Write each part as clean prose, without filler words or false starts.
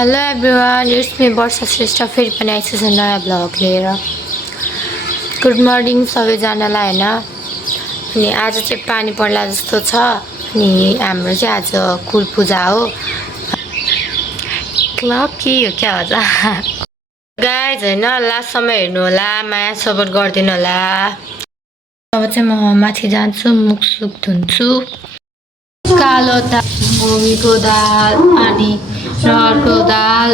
Hello everyone, it's me वर्षा श्रेष्ठ फेरि पनि आइसकेको छ नयाँ ब्लग लिएर। गुड मर्निङ सबैजनालाई होइन। अनि आज चाहिँ पानी पर्ला जस्तो छ। अनि हाम्रो चाहिँ आज कुल पूजा हो। क्लब के हो क्या हो त गाइज होइन, लास्टसम्म हेर्नु होला, माया सपोर्ट गरिदिनु होला। अब चाहिँ म माथि जान्छु, मुख सुख धुन्छु। कालो दाल, मुगीको दाल अनि रहरको दाल,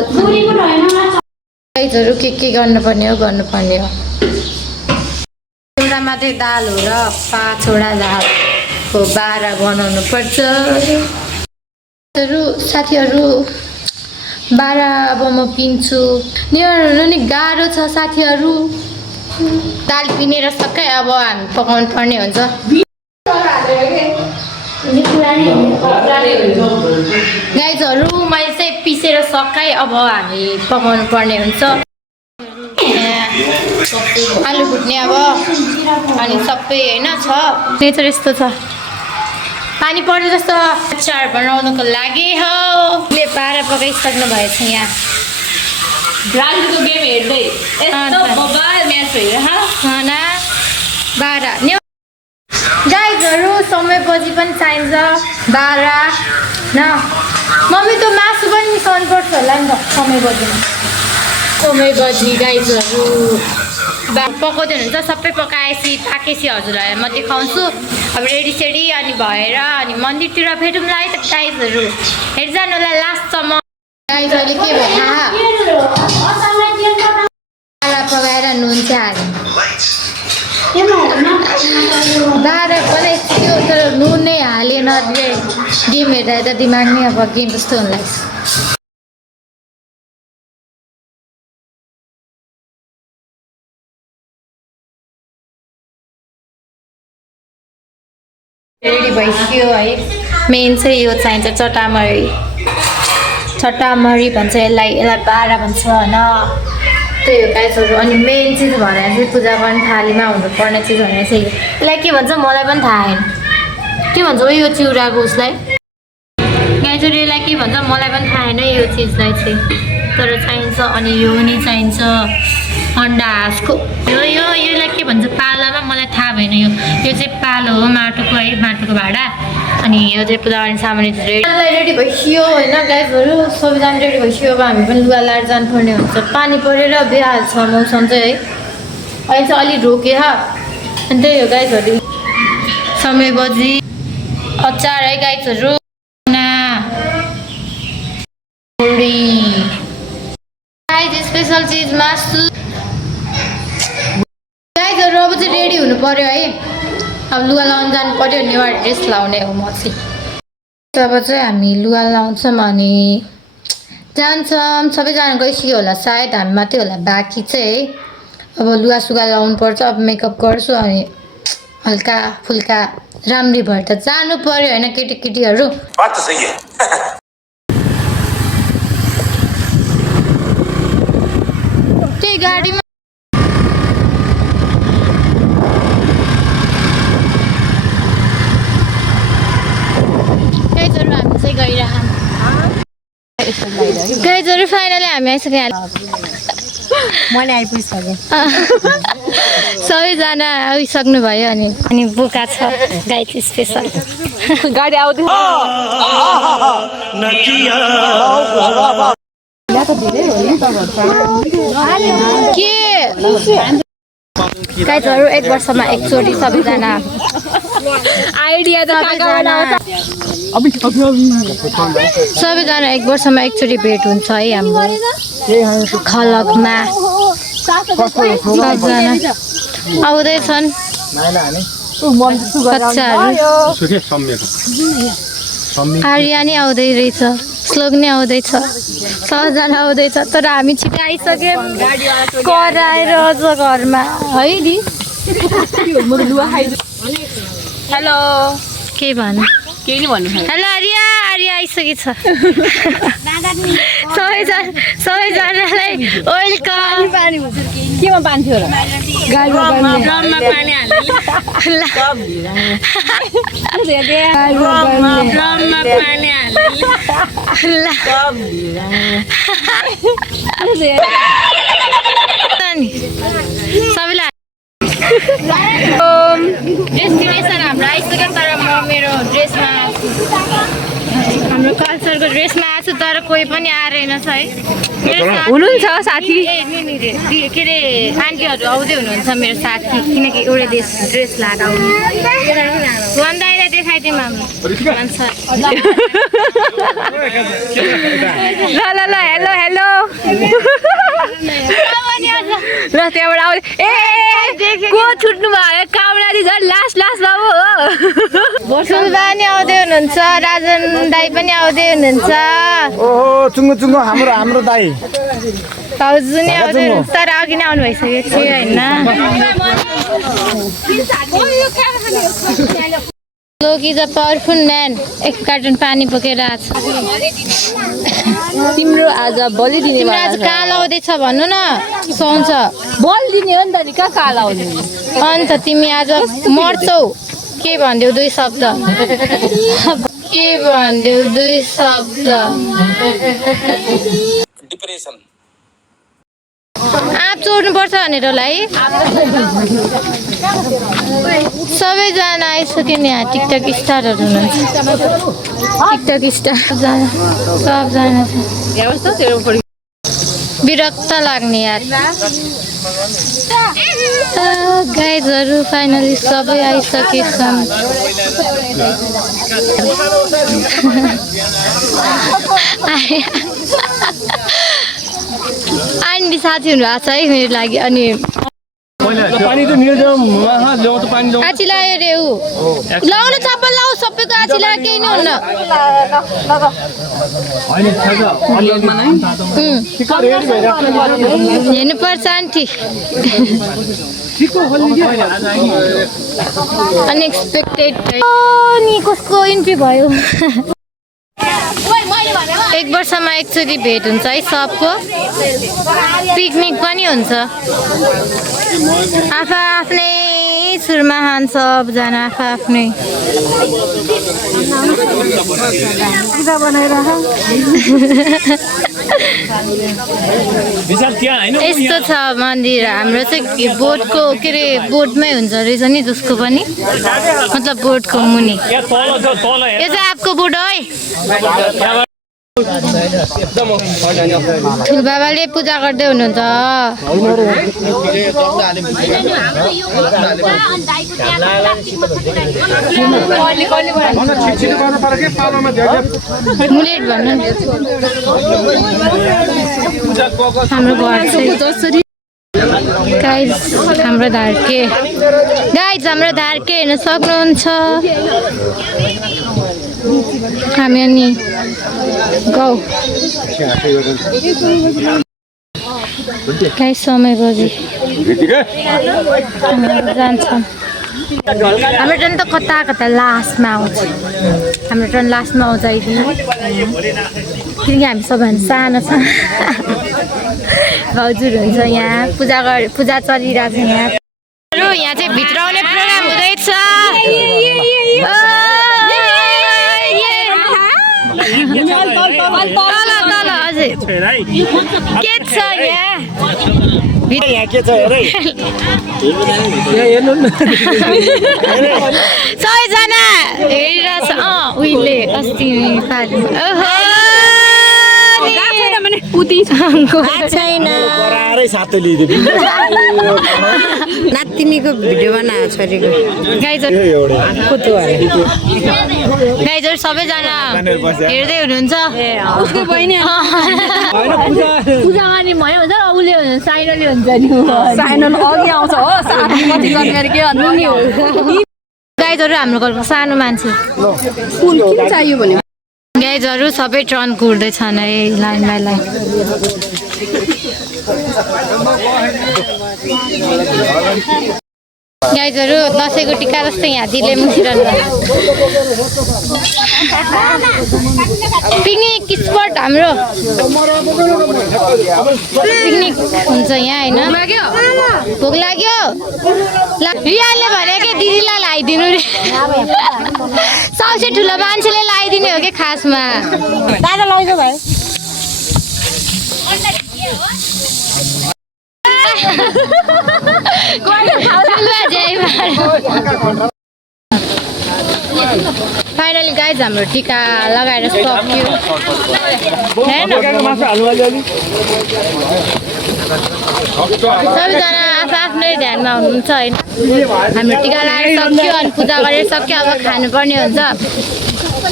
गाइजहरू के गर्नुपर्ने हो गर्नुपर्ने हो। एउटा मात्रै दाल हो र 5वटा दालको 12 बनाउनु पर्छ। साथीहरू 12 अब म पिन्छु नि, गाह्रो छ साथीहरू। दाल पिनेर सबै अब हामी पकाउनु पर्ने हुन्छ। गाइजहरू मैले चाहिँ पिसेर सकाएँ, अब हामी पकाउनु पर्ने हुन्छ। आलु भुट्ने अब अनि सबै होइन छ। नेचर यस्तो छ, पानी परे जस्तो। अचार बनाउनुको लागि हो पारा पकाइसक्नु भएछ यहाँ। ब्राजिलको गेम हेर्दै यस्तो मोबाइल म्याच भइरह ना 12 गाइजहरू समयपछि पनि चाहिन्छ 12 न। मम्मी त मासु पनि मिसाउनु पर्छ होला नि त समयपछि गाइजहरू पकाउँदै हुन्छ। सबै पकाएपछि पाकेपछि हजुरहरूलाई म देखाउँछु। अब रेडी सेडी अनि भएर अनि मन्दिरतिर भेटौँला है त गाइजहरू। हेरिजानु होला लास्टसम्म। गाइजहरूले के भयो थाहा, पकाएर नुन चाहिँ हाल्यो 12 बनाइसक्यो तर नुन नै हालेन। गेम हेर्दा दिमाग नै अब गेम जस्तो हुन लाग्छ। रेडी भइसक्यो है। मेन चाहिँ यो चाहिन्छ चटामरी भन्छ यसलाई 12 भन्छ होइन। त्यही हो गाइजहरू। अनि मेन चिज भनेर चाहिँ पूजा गर्ने थालीमा हुनुपर्ने चिज भनेर चाहिँ यसलाई के भन्छ मलाई पनि थाहा छैन। के भन्छ हो यो चिउराको उसलाई गाइजहरू, यसलाई के भन्छ मलाई पनि थाहा छैन यो चिजलाई चाहिँ, तर चाहिन्छ। अनि यो नि चाहिन्छ अन्डा हाँसको। यसलाई के भन्छ पालामा मलाई थाहा भएन। यो चाहिँ पालो हो, माटोको है, माटोको भाँडा। अनि यो चाहिँ पूजा गर्ने सामान रेडी भइसक्यो होइन गाइजहरू। सबैजना रेडी भइसक्यो। अब हामी पनि लुगा लाएर जानुपर्ने हुन्छ। पानी परेर बिहाल्छ मौसम चाहिँ है। अहिले चाहिँ अलिक रोक्यो अनि त्यही हो गाइजहरू। समय बजी अचार है गाइजहरू। स्पेसल चिज मासु गाइजहरू। अब चाहिँ रेडी हुनु पर्यो है। अब लुगा लाउनु जानु पर्यो, नेवार ड्रेस लाउने हो म चाहिँ। तब चाहिँ हामी लुगा लाउँछौँ अनि जान्छौँ। सबैजना गइसक्यो होला सायद, हामी मात्रै होला बाँकी चाहिँ है। अब लुगा सुगा लाउनु पर्छ। अब मेकअप गर्छु अनि हल्का फुल्का राम्री भएर त जानु पर्यो होइन केटीकेटीहरू। त्यही गाडीमा गाइजहरू फाइनली हामी आइसक्यौँ। मैले आइपुगिसकेँ। सबैजना आइसक्नु भयो। अनि बोका छ गाइड स्पेसल गाडी आउँदै के गाइजहरू 1 वर्षमा एकचोटि सबैजना आइडिया त सबैजना 1 वर्षमा एकचोटि भेट हुन्छ है हाम्रो खलकमा। सबजना आउँदैछन् बच्चाहरू। आर्या नि आउँदै रहेछ, श्लोक नि आउँदैछ, सबजना आउँदैछ। तर हामी छिटो आइसक्यौँ कराएर अझ घरमा है दि। हेलो के भन्नु केही नि भन्नु। हेलो आर्या आइसकेछ। सबैजनालाई वेलकम केमा बान्थ्यो र गाडीमा बान्ने ड्रममा पानी हाल्ने ड्रममा पानी हाल्ने सबैलाई डेस्टिनेसन हाम्रो आइसक्यो तर म मेरो ड्रेसमा हाम्रो कल्चरको ड्रेसमा आएको छु तर कोही पनि आएन छ है हुनुहुन्छ साथी के अरे आन्टीहरू आउँदै हुनुहुन्छ मेरो साथी किनकि एउटै ड्रेस लगाएर आउनु भन्दालाई देखाइदिउँ हाम्रो भन्छ ल हेलो हेलो ल त्यहाँबाट आउँदै ए को छुट्नु भयो कामराजी झन् लास्ट बाबु हो सुल्बा नि आउँदै हुनुहुन्छ राजन दाई पनि आउँदै हुनुहुन्छ ओहो चुङ्गो हाम्रो दाइ भाउजू नि आउँदै हुनुहुन्छ तर अघि नै आउनु भइसकेको थियो होइन लोकी द पावरफुल म्यान एक कार्टुन पानी बोकेर आएको छ तिम्रो आज बलि दिने तिम्रो आज कहाँ लाउँदैछ भन्नु न सुहाउँछ बलि दिने हो नि त नि कहाँ काला आउने अन्त तिमी आज मर्छौ के भनिदेऊ दुई शब्द के भनिदेऊ दुई शब्द डिप्रेसन आँप चोर्नुपर्छ भनेर होला है सबैजना आइसक्यो नि यहाँ टिकटक स्टारहरू हुनुहुन्छ टिकटक स्टार सबजना विरक्त लाग्ने यार गाइजहरू फाइनली सबै आइसकेछन् आन्टी साथी हुनुभएको छ है मेरो लागि अनि आची लगायो रे ऊ लाउनु चप्पल लाऊ सबैको आची लगायो केही नै हुन्न हेर्नुपर्छ आन्टी अनएक्सपेक्टेड नि कसको इन्ट्री भयो एक वर्षमा एकचोटि भेट हुन्छ है सबको पिकनिक पनि हुन्छ आफ्नै सुरमा खान्छ सबजना आफ्नै यस्तो छ मन्दिर हाम्रो चाहिँ बोटको के अरे बोटमै हुन्छ रहेछ नि जसको पनि मतलब बोटको मुनि यो चाहिँ आपको बोट है ठुलबाबाले पूजा गर्दै हुनुहुन्छ मुलेट भन्नु हाम्रो घर चाहिँ गाइज हाम्रो धार्के हेर्न सक्नुहुन्छ हामी अनि गाउँ गाइज समय बजी जान्छौँ हाम्रो ट्रेन त कता कता लास्टमा आउँछ हाम्रो ट्रेन लास्टमा आउँछ किनकि हामी सबैभन्दा सानो छ भाउजूहरू हुन्छ यहाँ पूजा चलिरहेको छ यहाँ चाहिँ भित्र आउने प्रोग्राम हुँदैछ तल हजुर के छ यहाँ सबैजना हेरिरहेछ उहिले अस्ति नातिनीको भिडियो बनाएको छोरीको गाइजहरू सबैजना हेर्दै हुनुहुन्छ उसको बहिनी पूजा गर्ने भयो हुन्छ उसले साइनोले हुन्छ नि साइनो अघि आउँछ हो साथी गरेर के भन्नु नि हो गाइजहरू हाम्रो घरको सानो मान्छे कुन के चाहियो भने गाइजहरू सबै ट्रन कुर्दैछन् है लाइन बाई लाइन गाइजहरू दसैँको टिका जस्तै यहाँ दिले मुसिरहनु पिकनिक स्पट हाम्रो पिकनिक हुन्छ यहाँ होइन भोक लाग्यो रियाले भने कि दिदीलाई लगाइदिनु रे सबसे ठुलो मान्छेले लगाइदिने हो कि खासमा दादा लैजाऊ भाइ फाइनली गाइज हाम्रो टिका लगाएर सक्यो सबैजना आफ्नै ध्यानमा हुनुहुन्छ होइन हाम्रो टिका लगाएर सक्यो अनि पूजा गरेर सक्यो अब खानुपर्ने हुन्छ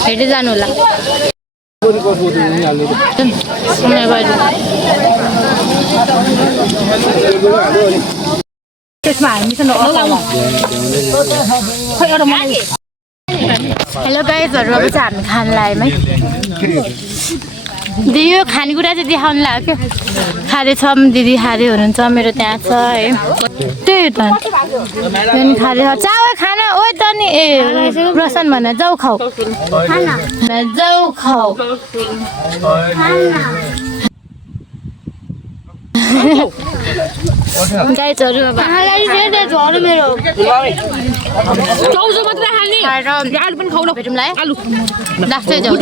भेट्दै जानु होला हेलो गाइजहरू अब चाहिँ हामी खान लाग्यौँ है दिदी यो खानेकुरा चाहिँ देखाउनु लाग्यो क्या खाँदैछौँ दिदी खाँदै हुनुहुन्छ मेरो त्यहाँ छ है त्यही त पनि खाँदैछ चावल खाना ओ त नि ए प्रसन भन जाउ खाऊ जाउ खाऊ गाइजहरू मेरो चौजो मात्रै खाने आलु पनि खाउन भेटौँला है आलु लास्टै जाउँ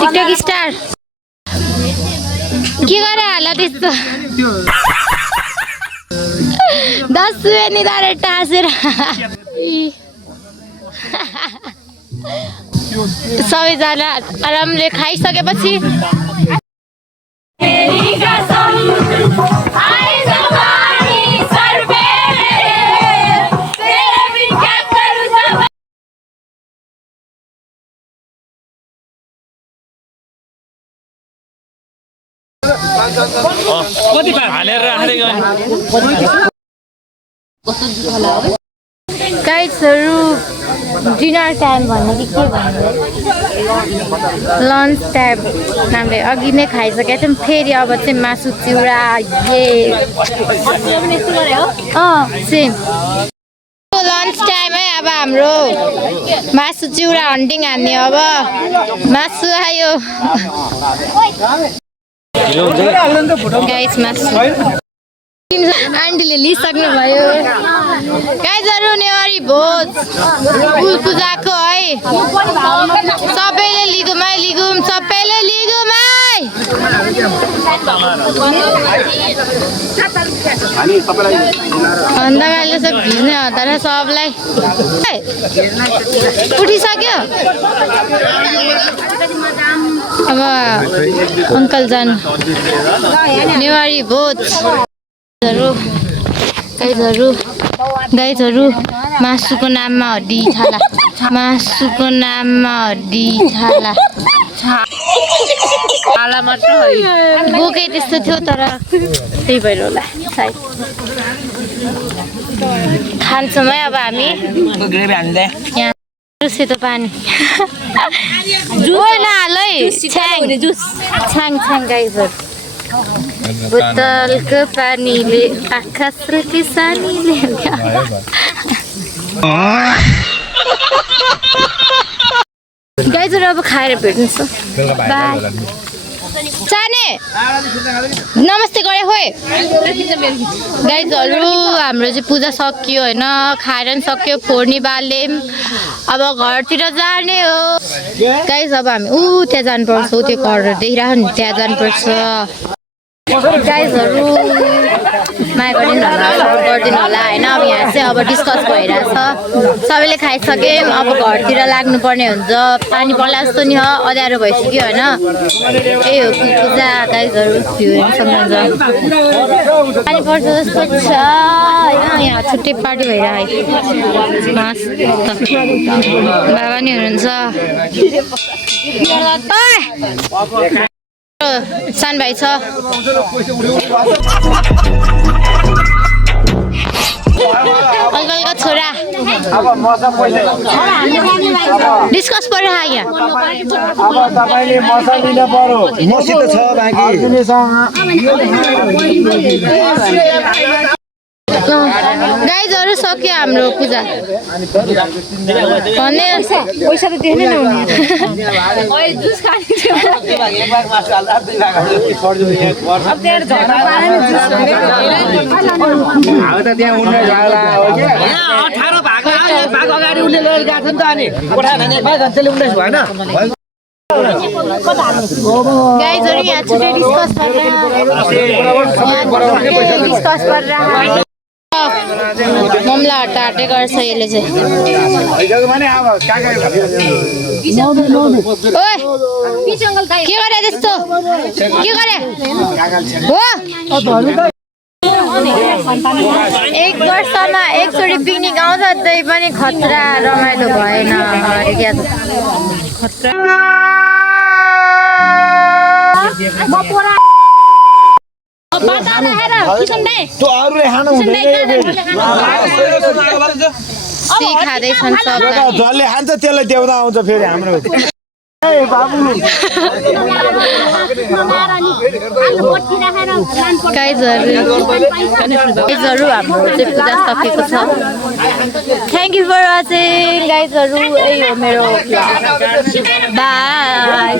टिकटक स्टार के गरे हाल त्यस्तो 10 रुपियाँ निधाएर टाँसेर सबैजना आरामले खाइसकेपछि गाइजहरू डिनर टाइम भन्ने कि के भन्ने लन्च टाइम हामीले अघि नै खाइसकेका थियौँ फेरि अब चाहिँ मासु चिउरा सेम लन्च टाइम है अब हाम्रो मासु चिउरा हन्टिङ हान्ने अब मासु आयो गाइस मासु आन्टीले लिइसक्नु भयो गाइजहरू नेवारी भोज कुल पूजाको है सबैले लिगौँ सबैले लिगौँ अन्धकारले सब भिज्ने हतार सबलाई उठिसक्यो अब अङ्कल जानु नेवारी भोज गाइजहरू मासुको नाममा हड्डी छाला मासुको नाममा हड्डी छाला छाला मात्र बोकै त्यस्तो थियो तर त्यही भएर होला सायद खान्छौँ है अब हामी यहाँ सेतो पानी नहाल है छ्याङ गाइजहरू बोतलको पानीले आँखा सुल्की सानीले गाइजहरू अब खाएर भेट्नु बाई चाने नमस्ते गरे खोइ गाइजहरू हाम्रो चाहिँ पूजा सकियो होइन खाएर पनि सक्यो फोर्नी बाल्यौँ अब घरतिर जाने हो गाइज अब हामी त्यहाँ जानुपर्छ त्यो घर देखिरहेको नि त्यहाँ जानुपर्छ गाइजहरू माया गरिदिनु होला सपोर्ट गरिदिनु होला होइन अब यहाँ चाहिँ अब डिस्कस भइरहेछ सबैले खाइसक्यौँ अब घरतिर लाग्नुपर्ने हुन्छ पानी पर्ला जस्तो नि हो अँध्यारो भइसक्यो होइन त्यही हो पूजा गाइजहरू भ्यू हेर्नु सक्नुहुन्छ पानी पर्छ जस्तो छ होइन यहाँ छुट्टै पार्टी भइरहेको बाबा नि हुनुहुन्छ सानो भाइ छ अङ्कलको छोरा डिस्कस परिरहेको यहाँ अब तपाईँले मसा लिन पर्यो मसित छ बाँकी गाइजहरू सक्यो हाम्रो पूजा भन्ने पैसा त देख्ने न गाइजहरू यहाँ छुट्टै डिस्कस गरेर ममला हट्टा गर्छ यसले चाहिँ के गरे त्यस्तो के गरे हो एक वर्षमा एकचोटि पिकनिक आउँछ त्यही पनि खतरा रमाइलो भएन खाँदैछन् जसले खान्छ त्यसलाई देउता आउँछ फेरि हाम्रो गाइजहरू हाम्रो चाहिँ पूजा सकेको छ थ्याङ्क यू फर वाचिङ गाइजहरू यही हो मेरो बाई